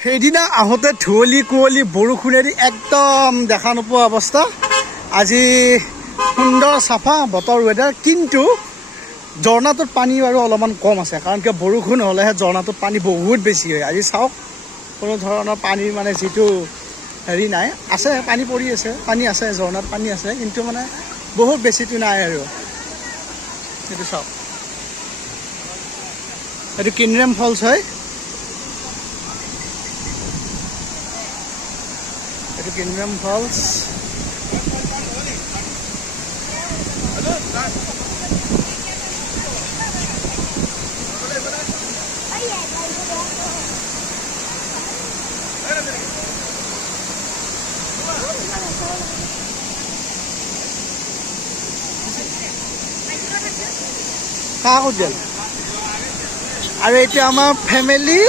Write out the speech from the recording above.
সেইদিনা আহোঁতে ধুঁৱলি কুঁৱলী বৰষুণেদি একদম দেখা নোপোৱা অৱস্থা। আজি সুন্দৰ চাফা বতৰ ৱেডাৰ, কিন্তু ঝৰ্ণাটোত পানী বাৰু অলপমান কম আছে, কাৰণ কিয় বৰষুণ হ'লেহে ঝৰ্ণাটোত পানী বহুত বেছি হয়। আজি চাওক, কোনো ধৰণৰ পানীৰ মানে যিটো হেৰি নাই, আছে পানী পৰি আছে, পানী আছে, ঝৰ্ণাত পানী আছে, কিন্তু মানে বহুত বেছিটো নাই আৰু। এইটো চাওক, এইটো কিনৰেম ফলছ হয়, এইটো কিনৰেম ফলছ। আৰু এতিয়া আমাৰ ফেমিলি